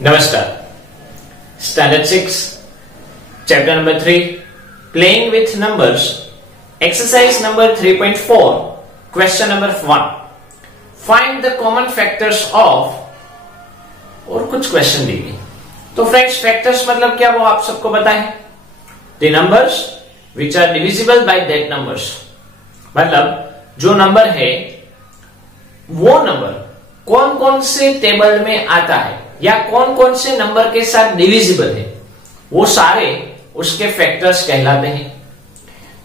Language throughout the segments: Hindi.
नमस्कार। Standard 6 chapter number 3 playing with numbers exercise number 3.4 question number 1 find the common factors of और कुछ क्वेश्चन दी गई। तो फ्रेंड्स फैक्टर्स मतलब क्या वो आप सबको पता है। The numbers which are divisible by that numbers मतलब जो नंबर है वो नंबर कौन कौन से टेबल में आता है या कौन कौन से नंबर के साथ डिविजिबल है वो सारे उसके फैक्टर्स कहलाते हैं।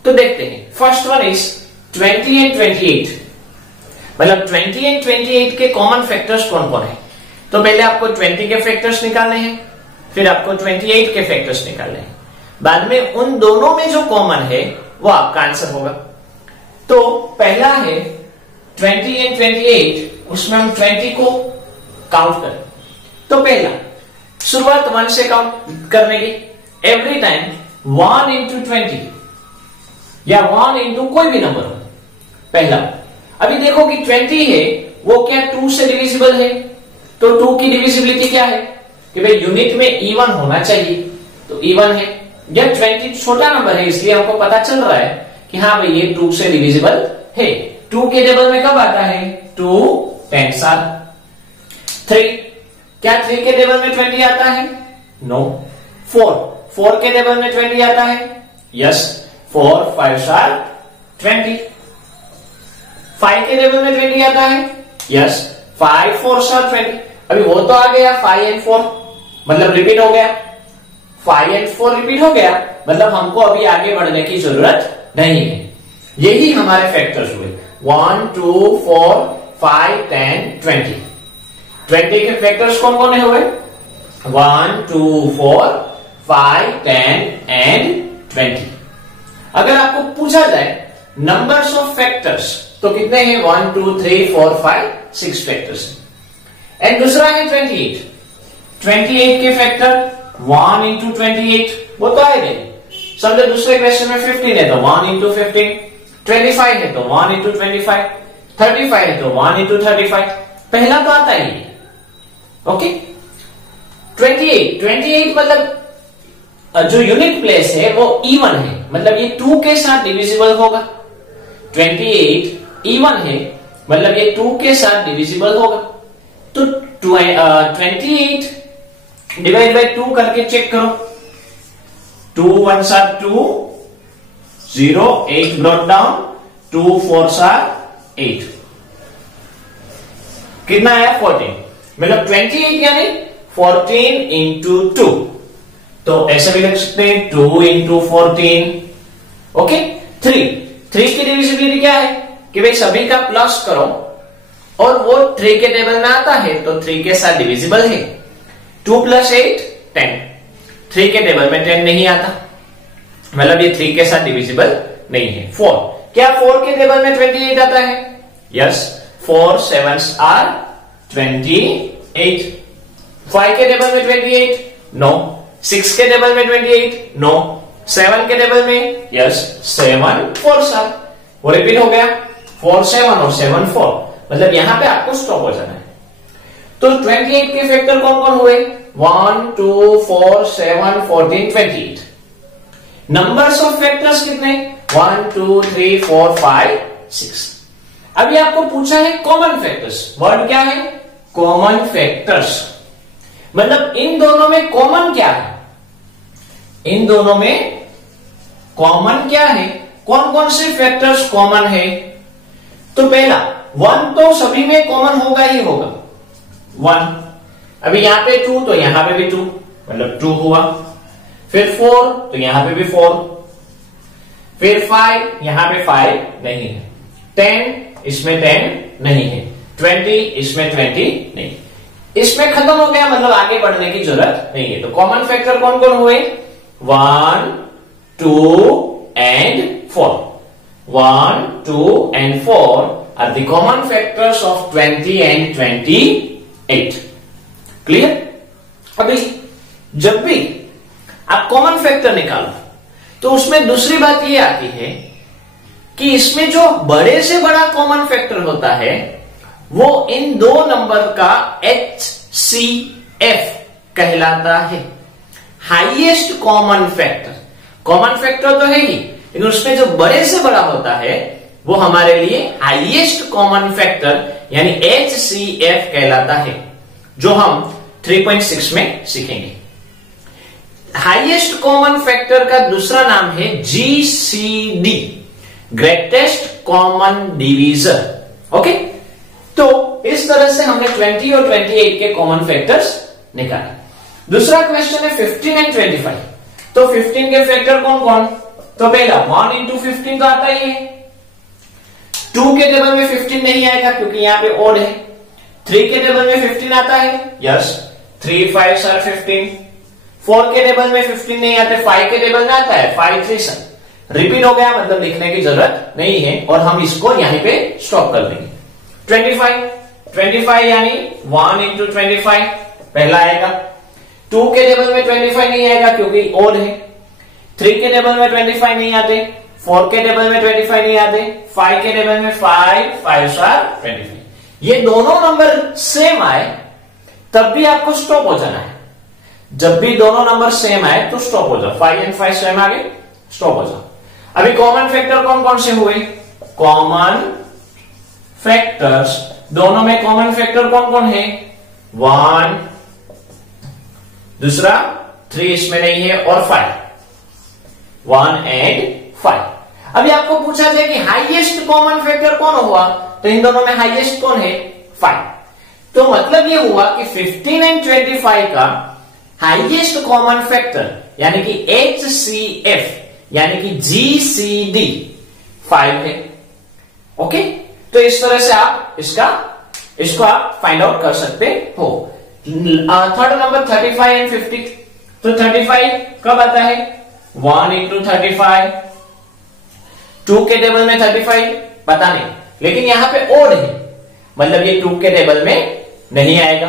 तो देखते हैं फर्स्ट वन इज 20 एंड 28 मतलब 20 एंड 28 के कॉमन फैक्टर्स कौन कौन है। तो पहले आपको 20 के फैक्टर्स निकालने हैं, फिर आपको 28 के फैक्टर्स निकालने हैं, बाद में उन दोनों में जो कॉमन है वो आपका आंसर होगा। तो पहला है 20 एंड 28, उसमें हम 20 को काउंट करें। तो पहला शुरुआत 1 से काउंट करने की। एवरी टाइम 1 इंटू 20 या 1 इंटू कोई भी नंबर हो पहला। अभी देखो कि 20 है वो क्या 2 से डिविजिबल है। तो 2 की डिविजिबिलिटी क्या है कि भाई यूनिट में इवन होना चाहिए, तो इवन है। जब 20 छोटा नंबर है इसलिए हमको पता चल रहा है कि हाँ भाई ये 2 से डिविजिबल है। 2 के टेबल में कब आता है 2 10 आर। 3 क्या 3 के टेबल में 20 आता है? नो। 4 के टेबल में 20 आता है? यस। 4 5 आर 20। 5 के टेबल में 20 आता है? यस। 5 4 आर 20। अभी वो तो आ गया 5 एंड 4 मतलब रिपीट हो गया। 5 एंड 4 रिपीट हो गया मतलब हमको अभी आगे बढ़ने की जरूरत नहीं है। यही हमारे फैक्टर्स हुए 1 2 4 5 10 20। 20 के फैक्टर्स कौन कौन हुए 1 2 4 5 10 एंड 20। अगर आपको पूछा जाए नंबर्स ऑफ फैक्टर्स तो कितने हैं 1 2 3 4 5 6 फैक्टर्स। एंड दूसरा है 28। 28 के फैक्टर 1 इंटू 28 वो तो आएगा। समझो दूसरे क्वेश्चन में 15 है तो 1 इंटू 15, 25 है तो 1 इंटू 25, 35 है तो 1 इंटू 35। पहला तो आता ही है। ओके। 28 मतलब जो यूनिट प्लेस है वो इवन है मतलब ये 2 के साथ डिविजिबल होगा। 28 इवन है मतलब ये 2 के साथ डिविजिबल होगा। तो 28 डिवाइड बाय 2 करके चेक करो। 2 1 आर 2 0 8 ब्रॉट डाउन 2 4 आर 8 कितना है 14 मतलब 28 यानी 14 इंटू 2। तो ऐसे भी लिख सकते हैं 2 इंटू 14। ओके। 3 की डिविजिबिलिटी क्या है कि भाई सभी का प्लस करो और वो 3 के टेबल में आता है तो 3 के साथ डिविजिबल है। 2 + 8 10। 3 के टेबल में 10 नहीं आता मतलब ये 3 के साथ डिविजिबल नहीं है। 4 क्या 4 के टेबल में 28 आता है? यस। 4 7 आर 28। 5 के टेबल में 28 नो। 6 के टेबल में 28 नो। 7 के टेबल में यस 7 4 आर वो रिपीट हो गया 4 7 और 7 4 मतलब यहां पे आपको स्टॉप हो जाना है। तो 28 के फैक्टर कौन कौन हुए 1 2 4 7 14 28। नंबर्स ऑफ फैक्टर्स कितने 1 2 3 4 5 6। अभी आपको पूछा है कॉमन फैक्टर्स। वर्ड क्या है कॉमन फैक्टर्स मतलब इन दोनों में कॉमन क्या है। इन दोनों में कॉमन क्या है कौन कौन से फैक्टर्स कॉमन है। तो पहला 1 तो सभी में कॉमन होगा ही होगा 1। अभी यहां पे 2 तो यहां पे भी 2 मतलब 2 हुआ। फिर 4 तो यहां पे भी 4। फिर 5 यहां पे 5 नहीं है। 10 इसमें 10 नहीं है। 20 इसमें 20 नहीं। इसमें खत्म हो गया मतलब आगे बढ़ने की जरूरत नहीं है। तो कॉमन फैक्टर कौन कौन हुए 1 2 and 4। 1 2 and 4 are the common factors of 20 and 28। Clear. अभी जब भी आप कॉमन फैक्टर निकालो तो उसमें दूसरी बात ये आती है कि इसमें जो बड़े से बड़ा कॉमन फैक्टर होता है वो इन दो नंबर का HCF कहलाता है। Highest common factor, common factor तो है ही, लेकिन उसमें जो बड़े से बड़ा होता है वो हमारे लिए हाईएस्ट कॉमन फैक्टर यानी HCF कहलाता है, जो हम 3.6 में सीखेंगे। हाईएस्ट कॉमन फैक्टर का दूसरा नाम है GCD, greatest common divisor. Okay, तो इस तरह से हमने 20 और 28 के कॉमन फैक्टर्स निकाले। दूसरा क्वेश्चन है 15 एंड 25। तो 15 के फैक्टर कौन कौन? तो पहला 1 इंटू 15 तो आता ही है। 2 के टेबल में 15 नहीं आएगा क्योंकि यहां पे ओड है। 3 के टेबल में 15 आता है, यस, 3 5 आर 15। 4 के टेबल में 15 नहीं आते, 5 के टेबल में आता है, 5 3 7। रिपीट हो गया, मतलब लिखने की जरूरत नहीं है और हम इसको यहीं पे स्टॉप कर देंगे। 25 यानी 1 इंटू 25 पहला आएगा। 2 के टेबल में 25 नहीं आएगा क्योंकि ओड है। 3 के टेबल में 25 नहीं आते, 4 के टेबल में 25 नहीं आते, 5 के टेबल में 5 5 25। ये दोनों नंबर सेम आए तब भी आपको स्टॉप हो जाना है। जब भी दोनों नंबर सेम आए तो स्टॉप हो जाओ। 5 एंड 5 सेम आगे, स्टॉप हो जाओ। अभी कॉमन फैक्टर कौन कौन से हुए? कॉमन फैक्टर्स, दोनों में कॉमन फैक्टर कौन कौन है? 1, दूसरा 3 इसमें नहीं है, और 5, 1 एंड 5। अभी आपको पूछा जाए कि हाईएस्ट कॉमन फैक्टर कौन हुआ, तो इन दोनों में हाईएस्ट कौन है? 5। तो मतलब ये हुआ कि 15 एंड 25 का हाईएस्ट कॉमन फैक्टर यानी कि HCF यानी कि GCD 5 है। ओके, तो इस तरह से आप इसको आप फाइंड आउट कर सकते हो। Third number 35 and 50। तो 35 कब आता है? 1 इंटू 35। 2 के टेबल में 35 पता नहीं, लेकिन यहां पे ओड है, मतलब ये 2 के टेबल में नहीं आएगा।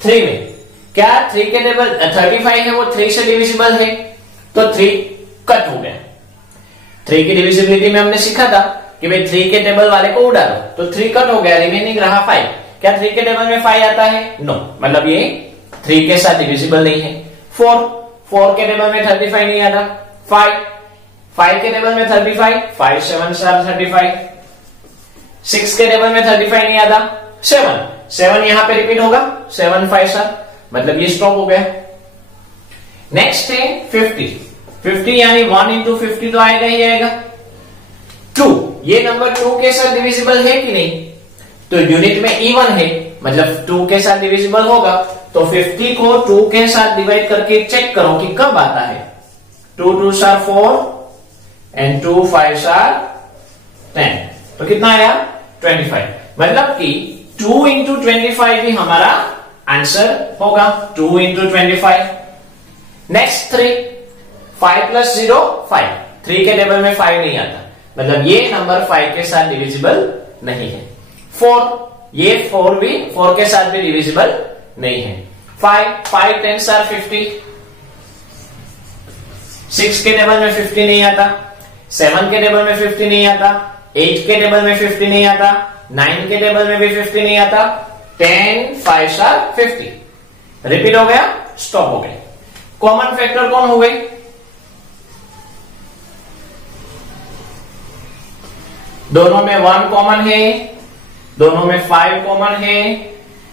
3 में क्या 3 के टेबल 35 है, वो 3 से डिविजिबल है, तो 3 कट हो गया। 3 की डिविजिबिलिटी में हमने सीखा था कि भाई 3 के टेबल वाले को उड़ा दो, तो 3 कट हो गया, रिमेनिंग रहा 5। क्या 3 के टेबल में 5 आता है? नो, मतलब ये 3 के साथ डिविजिबल नहीं है। 4 के टेबल में 35 नहीं आता। 5 के टेबल में 35, 5 7 35। 6 के टेबल में 35 नहीं आता। 7 यहां पे रिपीट होगा, 7 5 7, मतलब ये स्टॉप हो गया। नेक्स्ट है 50 यानी 1 इंटू 50 तो आएगा ही आएगा। 2, ये नंबर 2 के साथ डिविजिबल है कि नहीं? तो यूनिट में इवन है, मतलब 2 के साथ डिविजिबल होगा। तो 50 को 2 के साथ डिवाइड करके चेक करो कि कब आता है। 2 2 आर 4 एंड 2 5 आर 10, तो कितना आया? 25। मतलब कि 2 इंटू 25 ही हमारा आंसर होगा। 2 इंटू 25। Next 3, 5 plus 0 5। 3 के टेबल में 5 नहीं आता, मतलब ये नंबर 5 के साथ डिविजिबल नहीं है। 4, ये 4 भी 4 के साथ भी डिविजिबल नहीं है। 5 10 आर 50। 6 के टेबल में 50 नहीं आता। 7 के टेबल में 50 नहीं आता। 8 के टेबल में 50 नहीं आता। 9 के टेबल में भी 50 नहीं आता। 10 5 आर 50, रिपीट हो गया, स्टॉप हो गया। कॉमन फैक्टर कौन हुए? दोनों में 1 कॉमन है, दोनों में 5 कॉमन है,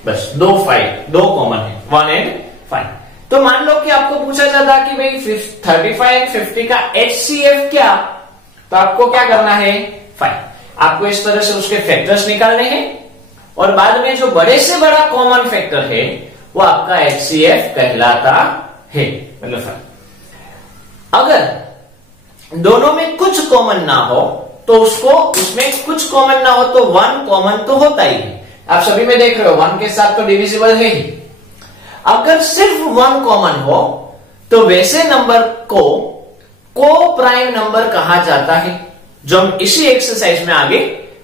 बस 2 कॉमन है, 1 एंड 5। तो मान लो कि आपको पूछा जाता कि भाई 35 एंड 50 का HCF क्या, तो आपको क्या करना है? 5। आपको इस तरह से उसके फैक्टर्स निकालने हैं और बाद में जो बड़े से बड़ा कॉमन फैक्टर है वो आपका HCF कहलाता है, मतलब 5। अगर दोनों में कुछ कॉमन ना हो तो उसमें कुछ कॉमन ना हो तो 1 कॉमन तो होता ही है। आप सभी में देख रहे हो 1 के साथ तो डिविजिबल है ही। अगर सिर्फ 1 कॉमन हो तो वैसे नंबर को प्राइम नंबर कहा जाता है, जो हम इसी एक्सरसाइज में आगे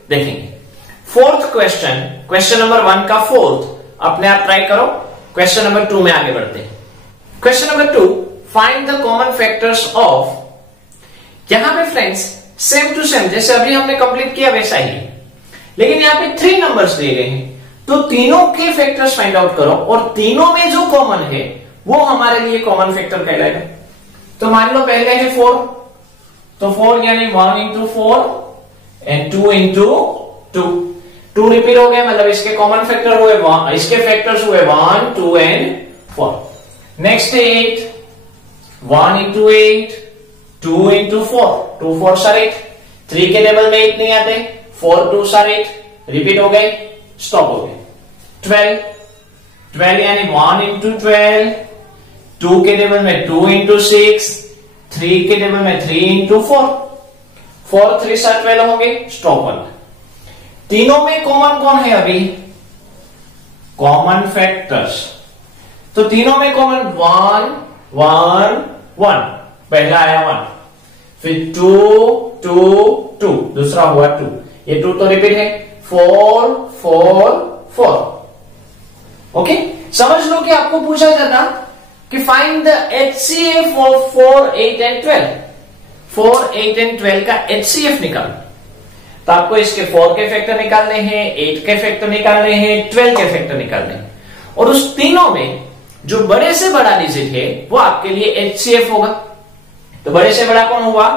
देखेंगे। फोर्थ क्वेश्चन नंबर 1 का फोर्थ अपने आप ट्राई करो। क्वेश्चन नंबर 2 में आगे बढ़ते हैं। Question number 2, find the common factors of. यहां पे फ्रेंड्स सेम टू सेम जैसे अभी हमने कंप्लीट किया वैसा ही, लेकिन यहां पे 3 नंबर्स दिए गए हैं, तो तीनों के फैक्टर्स फाइंड आउट करो और तीनों में जो कॉमन है वो हमारे लिए कॉमन फैक्टर कहलाएगा। तो मान लो पहले है 4, तो 4 यानी 1 इंटू 4 एंड 2 इंटू 2 रिपीट हो गए, मतलब इसके कॉमन फैक्टर हुए, इसके फैक्टर्स हुए 1, 2 एंड 4। नेक्स्ट है 8, 1 इंटू 8, 2 इंटू 4, 2 4 आर 8, 3 के टेबल में 8 नहीं आते, 4 2 आर 8, रिपीट हो गए, स्टॉप हो गए। 12 यानी 1 इंटू 12, 2 के टेबल में 2 इंटू 6, 3 के टेबल में 3 इंटू 4, 4 3 12 होंगे, स्टॉप 1। तीनों में कॉमन कौन है अभी? Common factors. तो तीनों में कॉमन 1 1 1, पहला आया 1, फिर 2 2 2, दूसरा हुआ 2, ये 2 तो रिपीट है, 4 4 4। ओके, समझ लो कि आपको पूछा जाता कि find the HCF of 4 8 and 12, 4 8 and 12 का HCF निकालो, तो आपको इसके 4 के फैक्टर निकालने हैं, 8 के फैक्टर निकालने हैं, 12 के फैक्टर निकालने हैं, और उस तीनों में जो बड़े से बड़ा डिजिट है वो आपके लिए HCF होगा। तो बड़े से बड़ा कौन हुआ?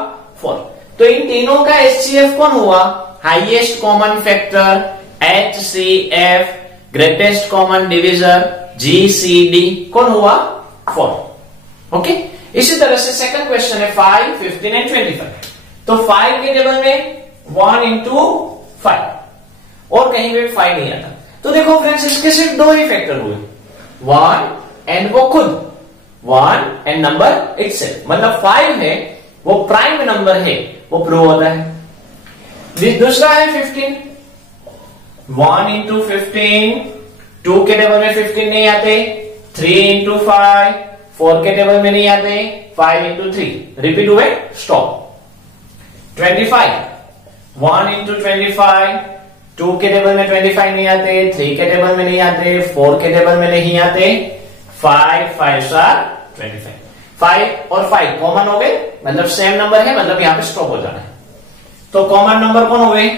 4। तो इन तीनों का HCF कौन हुआ? Highest common factor HCF, greatest common divisor GCD, कौन हुआ? 4। ओके, इसी तरह से सेकंड क्वेश्चन है 5 15 एंड 25। तो 5 के टेबल में 1 इंटू 5, और कहीं पे 5 नहीं आता। तो देखो फ्रेंड्स, इसके सिर्फ दो ही फैक्टर हुए, 1 एंड वो खुद 1 एंड नंबर इटसेल्फ, मतलब 5 है वो प्राइम नंबर है, वो प्रूव होता है। दूसरा है 15, 1 इंटू 15, 2 के टेबल में 15 नहीं आते, 3 इंटू 5, 4 के टेबल में नहीं आते, 5 इंटू 3, रिपीट हुए, स्टॉप। 25, 1 इंटू 25, 2 के टेबल में 25 नहीं आते, 3 के टेबल में नहीं आते, 4 के टेबल में नहीं आते, 5 5 आर 25। 5 और 5 कॉमन हो गए, मतलब सेम नंबर है, मतलब यहां पे स्टॉप हो जाना है। तो कॉमन नंबर कौन हो गए?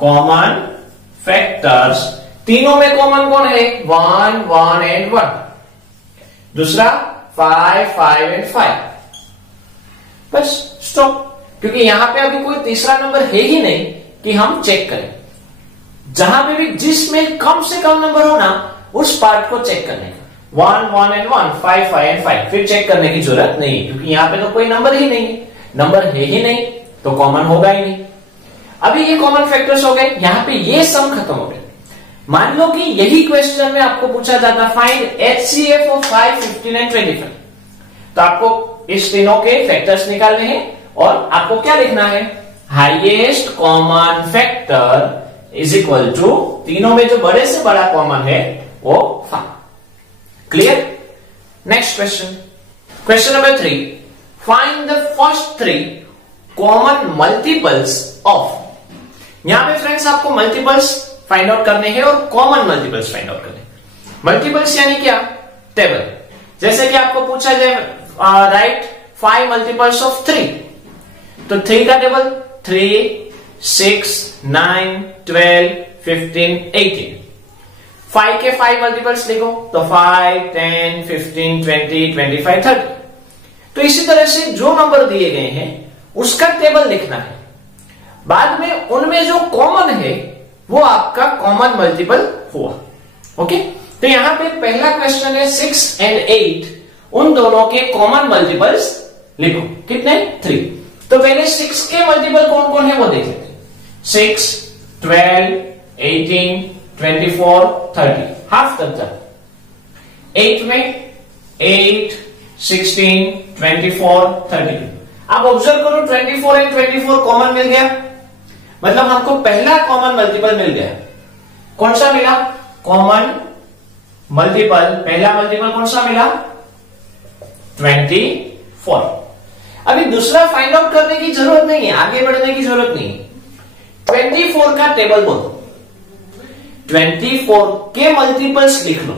Common factors. तीनों में कॉमन कौन है? 1 1 एंड 1। दूसरा 5 5 एंड 5, बस स्टॉप। क्योंकि यहां पे अभी कोई तीसरा नंबर है ही नहीं कि हम चेक करें। जहां पे भी जिसमें कम से कम नंबर हो ना, उस पार्ट को चेक करने का। 1 1 एंड 1, 5 5 एंड 5, फिर चेक करने की जरूरत नहीं है, क्योंकि यहां पे तो कोई नंबर ही नहीं है, नंबर है ही नहीं, तो कॉमन होगा ही नहीं। अभी ये कॉमन फैक्टर्स हो गए, यहां पे ये सम खत्म हो गए। मान लो कि यही क्वेश्चन में आपको पूछा जाता फाइंड HCF ऑफ 5 15 एंड 25, तो आपको इस तीनों के फैक्टर्स निकालने हैं और आपको क्या लिखना है? Highest common factor is equal to, तीनों में जो बड़े से बड़ा कॉमन है वो 5। Clear? Next question, question number 3, find the first 3 common multiples of. यहां पे फ्रेंड्स आपको मल्टीपल्स फाइंड आउट करने हैं और कॉमन मल्टीपल्स फाइंड आउट करने। मल्टीपल्स यानी क्या? टेबल। जैसे कि आपको पूछा जाए राइट 5 मल्टीपल्स ऑफ 3, तो 3 का टेबल 3 6 9 12 15 18। 5 के 5 मल्टीपल्स लिखो, तो 5 10 15 20 25 30। तो इसी तरह से जो नंबर दिए गए हैं उसका टेबल लिखना है, बाद में उनमें जो कॉमन है वो आपका कॉमन मल्टीपल हुआ। ओके, तो यहां पे पहला क्वेश्चन है 6 एंड 8, उन दोनों के कॉमन मल्टीपल्स लिखो। कितने? 3। तो पहले 6 के मल्टीपल कौन कौन है वो देख लेते हैं। 6 12 18 24 30, हाफ तक जा। 8 में 8 16 24 32। आप ऑब्जर्व करो 24 एंड 24 कॉमन मिल गया, मतलब हमको पहला कॉमन मल्टीपल मिल गया। कौन सा मिला? कॉमन मल्टीपल, पहला मल्टीपल कौन सा मिला? 24। अभी दूसरा फाइंड आउट करने की जरूरत नहीं है, आगे बढ़ने की जरूरत नहीं है। 24 का टेबल बोलो, 24 के मल्टीपल्स लिख लो,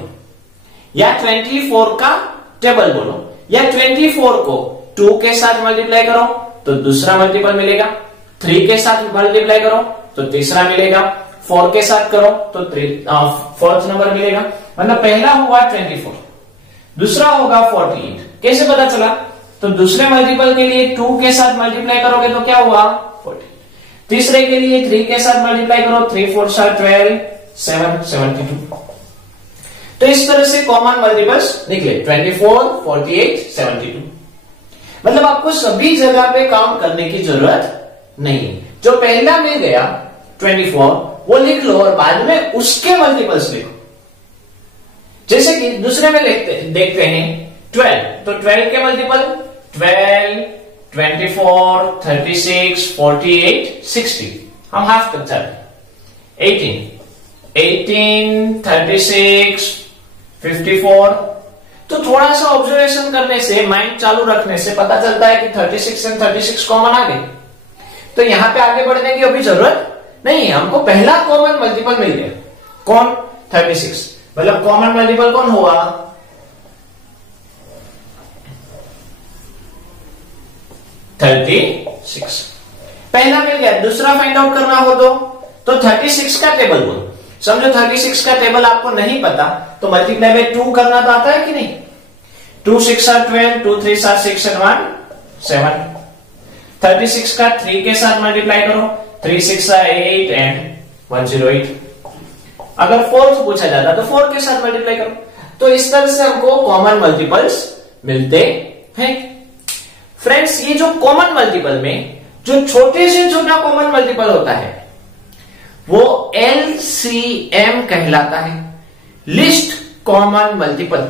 या 24 का टेबल बोलो, या 24 को 2 के साथ मल्टीप्लाई करो तो दूसरा मल्टीपल मिलेगा, 3 के साथ मल्टीप्लाई करो तो तीसरा मिलेगा, 4 के साथ करो तो फोर्थ नंबर मिलेगा। मतलब पहला हुआ 24, दूसरा होगा 48। कैसे पता चला? तो दूसरे मल्टीपल के लिए 2 के साथ मल्टीप्लाई करोगे तो क्या हुआ? 40। तीसरे के लिए 3 के साथ मल्टीप्लाई करो, 3 4 12, 7 72। तो इस तरह से कॉमन मल्टीपल्स निकले 24, 48, 72। मतलब आपको सभी जगह पे काउंट करने की जरूरत नहीं है। जो पहला मिल गया 24 वो लिख लो और बाद में उसके मल्टीपल्स लिखो। जैसे कि दूसरे में देखते हैं 12, तो 12 के मल्टीपल 12, 24, 36, 48, 60। हम हाफ तक चलते। 18, 36, 54। तो थोड़ा सा ऑब्जर्वेशन करने से, माइंड चालू रखने से पता चलता है कि 36 एंड 36 कॉमन आ गए। तो यहां पे आगे बढ़ने की अभी जरूरत नहीं है, हमको पहला कॉमन मल्टीपल मिल गया। कौन? 36। मतलब कॉमन मल्टीपल कौन हुआ? 36 पहला मिल गया। दूसरा फाइंड आउट करना हो तो 36 का टेबल बोलो। समझो 36 का टेबल आपको नहीं पता तो मल्टीप्लाई बाय 2 करना तो आता है कि नहीं? 2 6 are 12, 2 3 are 6 and 1 7। 36 का 3 के साथ मल्टीप्लाई करो, 3 6 are 8 and 108। अगर 4 पूछा जाता तो 4 के साथ मल्टीप्लाई करो। तो इस तरह से हमको कॉमन मल्टीपल्स मिलते हैं। फ्रेंड्स, ये जो कॉमन मल्टीपल में जो छोटे से छोटा कॉमन मल्टीपल होता है वो LCM कहलाता है, list common multiple.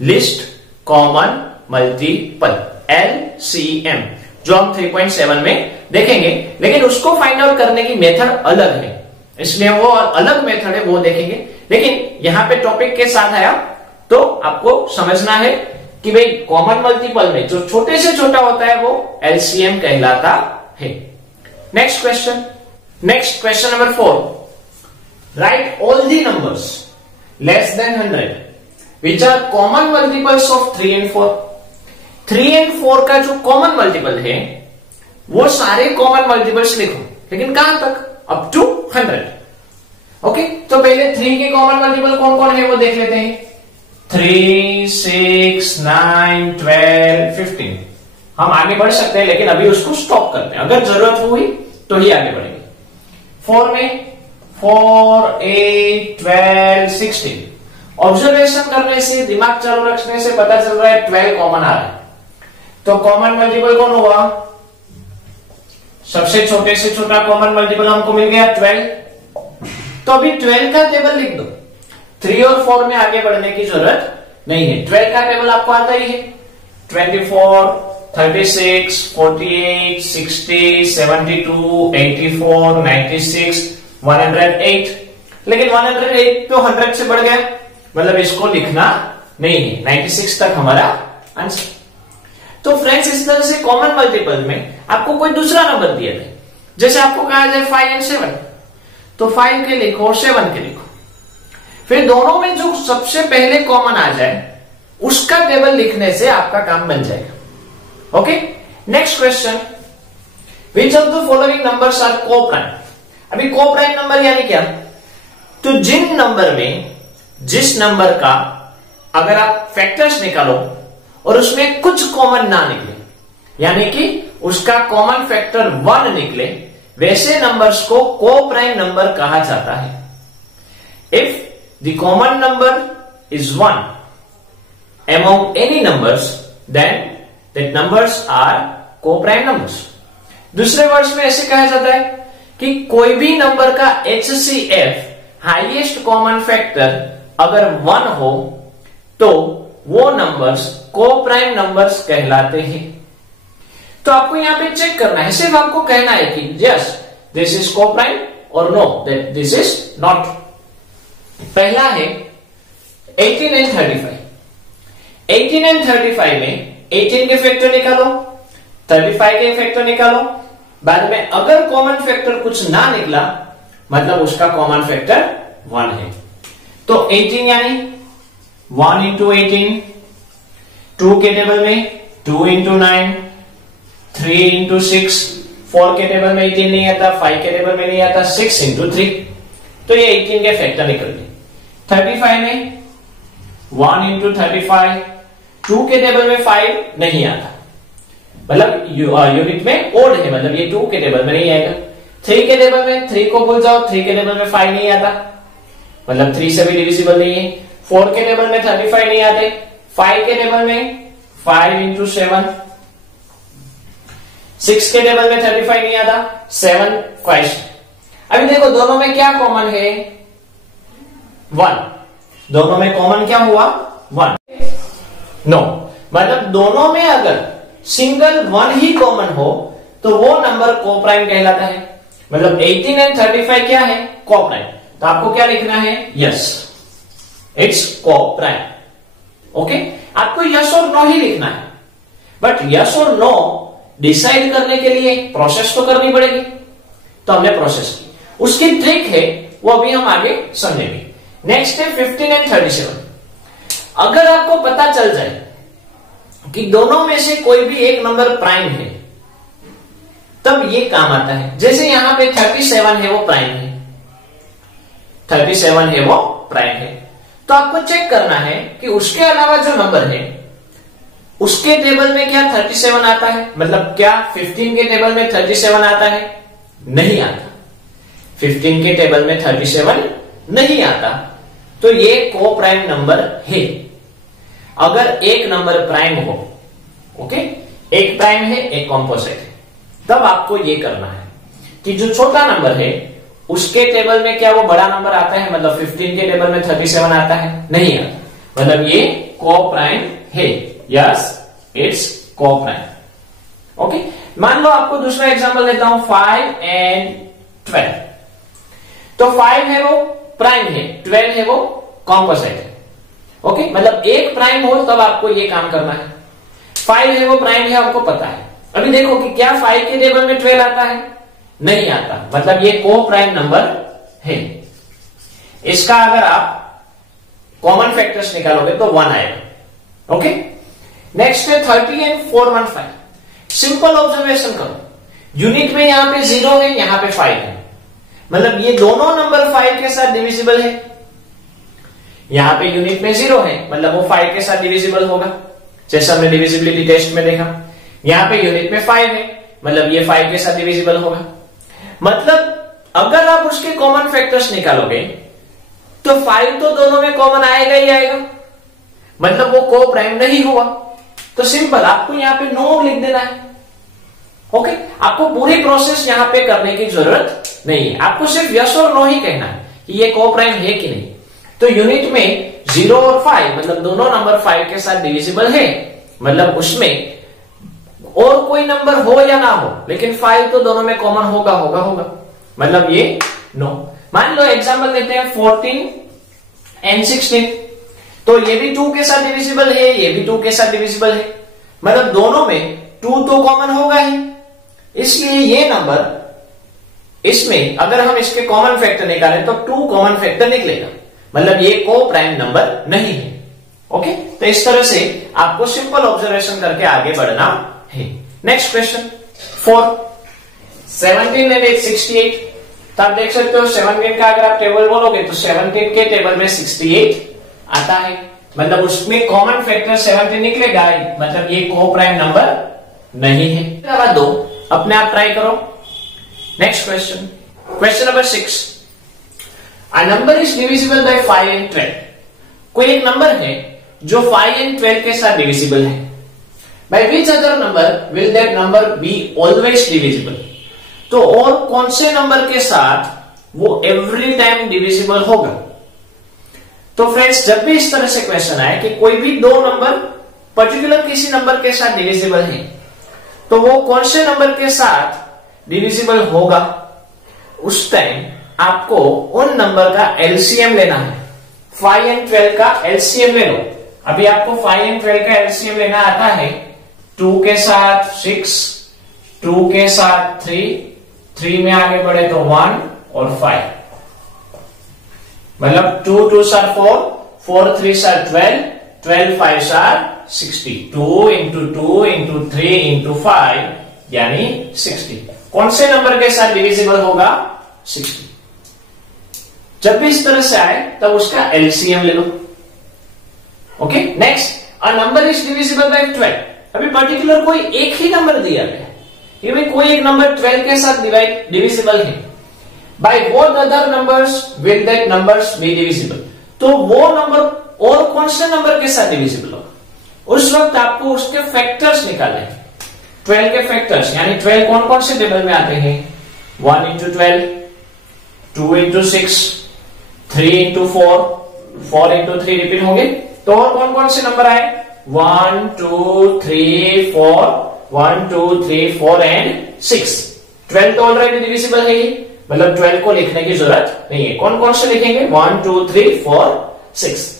List common multiple LCM, जो हम 3.7 में देखेंगे, लेकिन उसको फाइंड आउट करने की मेथड अलग है, इसलिए वो अलग मेथड है, वो देखेंगे। लेकिन यहां पे टॉपिक के साथ आया तो आपको समझना है कि भाई कॉमन मल्टीपल में जो छोटे से छोटा होता है वो LCM कहलाता है। Next question number 4। Write all the numbers less than 100 which are common multiples of 3 and 4। 3 and 4 का जो कॉमन मल्टीपल है वो सारे कॉमन मल्टीपल्स लिखो, लेकिन कहां तक? Up to 100। ओके, तो पहले 3 के कॉमन मल्टीपल कौन कौन है वो देख लेते हैं। 3, 6, 9, 12, 15। हम आगे बढ़ सकते हैं लेकिन अभी उसको स्टॉप करते हैं, अगर जरूरत हुई तो ही आगे बढ़ेंगे। 4 में 4, 8, 12, 16। ऑब्जर्वेशन करने से, दिमाग चालू रखने से पता चल रहा है 12 कॉमन आ रहा है। तो कॉमन मल्टीपल कौन हुआ? सबसे छोटे से छोटा कॉमन मल्टीपल हमको मिल गया 12। तो अभी 12 का टेबल लिख दो। 3 और 4 में आगे बढ़ने की जरूरत नहीं है। 12 का टेबल आपको आता ही है। 24, 36, 48, 60, 72, 84, 96, 108। लेकिन 108 तो 100 से बढ़ गया, मतलब इसको लिखना नहीं है। 96 तक हमारा आंसर। तो फ्रेंड्स, इस तरह से कॉमन मल्टीपल में आपको कोई दूसरा नंबर दिया जाए, जैसे आपको कहा जाए 5 and 7, तो 5 के लिखो और 7 के लिखो। फिर दोनों में जो सबसे पहले कॉमन आ जाए उसका टेबल लिखने से आपका काम बन जाएगा। Okay, next question. Which of the following numbers are co-prime. अभी को-प्राइम नंबर यानी क्या? तो जिन नंबर में जिस नंबर का अगर आप फैक्टर्स निकालो और उसमें कुछ कॉमन ना निकले, यानी कि उसका कॉमन फैक्टर 1 निकले, वैसे नंबर्स को को-प्राइम नंबर कहा जाता है। If the common number is 1 among any numbers, then that numbers are co-prime numbers. दूसरे वर्ड्स में ऐसे कहा जाता है कि कोई भी नंबर का HCF हाईएस्ट कॉमन फैक्टर अगर 1 हो तो वो नंबर्स को-प्राइम नंबर्स कहलाते हैं। तो आपको यहां पे चेक करना है, सिर्फ आपको कहना है कि यस दिस इज को-प्राइम और know that this is not. पहला है 18 and 35। 18 and 35 में 18 के फैक्टर निकालो, 35 के फैक्टर निकालो, बाद में अगर कॉमन फैक्टर कुछ ना निकला मतलब उसका कॉमन फैक्टर 1 है। तो 18 यानी 1 into 18, 2 के टेबल में 2 into 9, 3 into 6, 4 के टेबल में 18 नहीं आता, 5 के टेबल में नहीं आता, 6 into 3। तो ये 18 के फैक्टर निकल गए। 35 में 1 इंटू 35, 2 के टेबल में 5 नहीं आता, मतलब यूनिट में ओड है, मतलब ये 2 के टेबल में नहीं आएगा। 3 के टेबल में 3 को भूल जाओ, 3 के टेबल में 5 नहीं आता, मतलब 3 से भी डिविजिबल नहीं है। 4 के टेबल में 35 नहीं आते। 5 के टेबल में 5 इंटू 7, 6 के टेबल में 35 नहीं आता, 7 5। अभी देखो दोनों में क्या कॉमन है, 1, दोनों में कॉमन क्या हुआ, 1। नो, मतलब दोनों में अगर सिंगल 1 ही कॉमन हो तो वो नंबर कोप्राइम कहलाता है। मतलब 18 एंड 35 क्या है, कोप्राइम। तो आपको क्या लिखना है, यस इट्स कोप्राइम। ओके, आपको यस और नो ही लिखना है, बट यस और नो डिसाइड करने के लिए प्रोसेस तो करनी पड़ेगी, तो हमने प्रोसेस की। उसकी ट्रिक है वो अभी हम आगे समझेंगे। नेक्स्ट है 15 एंड 37। अगर आपको पता चल जाए कि दोनों में से कोई भी एक नंबर प्राइम है तब ये काम आता है। जैसे यहां पे 37 है, वो प्राइम है, 37 है वो प्राइम है, तो आपको चेक करना है कि उसके अलावा जो नंबर है उसके टेबल में क्या 37 आता है, मतलब क्या 15 के टेबल में 37 आता है, नहीं आता। 15 के टेबल में 37 नहीं आता, तो ये को प्राइम नंबर है। अगर एक नंबर प्राइम हो, ओके, एक प्राइम है एक कॉम्पोजिट है, तब आपको ये करना है कि जो छोटा नंबर है उसके टेबल में क्या वो बड़ा नंबर आता है, मतलब 15 के टेबल में 37 आता है, नहीं आता, मतलब ये को प्राइम है, यस इट्स को प्राइम। ओके, मान लो आपको दूसरा एग्जांपल लेता हूं, 5 एंड 12। तो 5 है वो प्राइम है, 12 है वो कॉम्पोजिट है। ओके, मतलब एक प्राइम हो तब आपको ये काम करना है। 5 है वो प्राइम है, आपको पता है। अभी देखो कि क्या 5 के टेबल में 12 आता है, नहीं आता, मतलब ये को प्राइम नंबर है। इसका अगर आप कॉमन फैक्टर्स निकालोगे तो 1 आएगा। ओके, नेक्स्ट है 30 एंड 415। सिंपल ऑब्जर्वेशन करो, यूनिट में यहां पे 0 है, यहां पे 5 है, मतलब ये दोनों नंबर 5 के साथ डिविजिबल है। यहां पे यूनिट में 0 है, मतलब वो 5 के साथ डिविजिबल होगा, जैसा हमने डिविजिबिलिटी टेस्ट में देखा। यहां पे यूनिट में 5 है, मतलब ये 5 के साथ डिविजिबल होगा। मतलब अगर आप उसके कॉमन फैक्टर्स निकालोगे तो 5 तो दोनों में कॉमन आएगा ही आएगा, मतलब वो को प्राइम नहीं हुआ। तो सिंपल आपको यहां पे नो लिख देना है। ओके, आपको पूरी प्रोसेस यहां पे करने की जरूरत नहीं है, आपको सिर्फ यस और नो ही कहना है कि ये को प्राइम है कि नहीं। तो यूनिट में 0 और 5, मतलब दोनों नंबर 5 के साथ डिविजिबल है, मतलब उसमें और कोई नंबर हो या ना हो, लेकिन 5 तो दोनों में कॉमन होगा, मतलब ये नो। मान लो एग्जांपल लेते हैं 14 एंड 16। तो ये भी 2 के साथ डिविजिबल है, ये भी 2 के साथ डिविजिबल है, मतलब दोनों में 2 तो कॉमन होगा ही, इसलिए ये नंबर, इसमें अगर हम इसके कॉमन फैक्टर निकालें तो 2 कॉमन फैक्टर निकलेगा, मतलब ये को प्राइम नंबर नहीं है। ओके, तो इस तरह से आपको सिंपल ऑब्जर्वेशन करके आगे बढ़ना है। Next question 4, 17 and 68। तो आप देख सकते हो 17 का अगर आप टेबल बोलोगे तो 17 के टेबल में 68 आता है, मतलब उसमें कॉमन फैक्टर 17 निकलेगा, मतलब ये को प्राइम नंबर नहीं है। 2 अपने आप ट्राई करो। Next question, question number 6। A number is divisible by 5 and 12। कोई एक नंबर है जो 5 and 12 के साथ डिविजिबल है। By which other number will that number be always divisible? तो और कौन से नंबर के साथ वो एवरी टाइम डिविजिबल होगा? तो फ्रेंड्स, जब भी इस तरह से क्वेश्चन आए कि कोई भी दो नंबर पर्टिकुलर किसी नंबर के साथ डिविजिबल है, तो वो कौन से नंबर के साथ डिविजिबल होगा, उस टाइम आपको उन नंबर का एलसीएम लेना है। 5 एंड 12 का एलसीएम ले लो। अभी आपको 5 एंड 12 का एलसीएम लेना आता है। 2 के साथ 6, 2 के साथ 3 में आगे बढ़े तो 1 और 5, मतलब 2 2s are 4, 4 3s are 12, 12 5s are 60। 2 into 2 into 3 into 5 यानी 60। कौन से नंबर के साथ डिविजिबल होगा? 60। जब भी इस तरह से आए तब उसका एलसीएम ले लो। Okay, next, a number is divisible by 12। अभी पर्टिकुलर कोई एक ही नंबर दिया गया है कि भाई कोई एक नंबर 12 के साथ डिविजिबल है। By what other numbers will that numbers be divisible. तो वो नंबर और कौन से नंबर के साथ डिविजिबल होगा, उस वक्त आपको उसके फैक्टर्स निकालने हैं। 12 के फैक्टर्स, यानी 12 कौन कौन से टेबल में आते हैं, 1 into 12, 2 into 6, 3 into 4, 4 into 3 repeat होंगे। तो और कौन कौन से नंबर आए, 1 2 3 4, 1 2 3 4 एंड 6। 12 तो ऑलरेडी डिविजिबल है, मतलब 12 को लिखने की जरूरत नहीं है। कौन कौन से लिखेंगे, 1 2 3 4 6।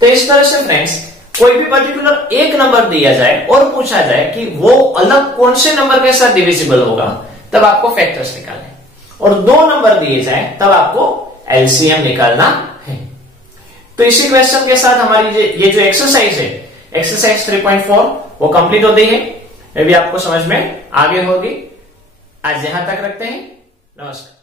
तो इस तरह से फ्रेंड्स, कोई भी पर्टिकुलर एक नंबर दिया जाए और पूछा जाए कि वो अलग कौन से नंबर के साथ डिविजिबल होगा, तब आपको फैक्टर्स निकालने, और दो नंबर दिए जाए तब आपको एलसीएम निकालना है। तो इसी क्वेश्चन के साथ हमारी ये जो एक्सरसाइज है, एक्सरसाइज 3.4, वो कंप्लीट होती है। ये भी आपको समझ में आगे होगी। आज यहां तक रखते हैं। नमस्कार।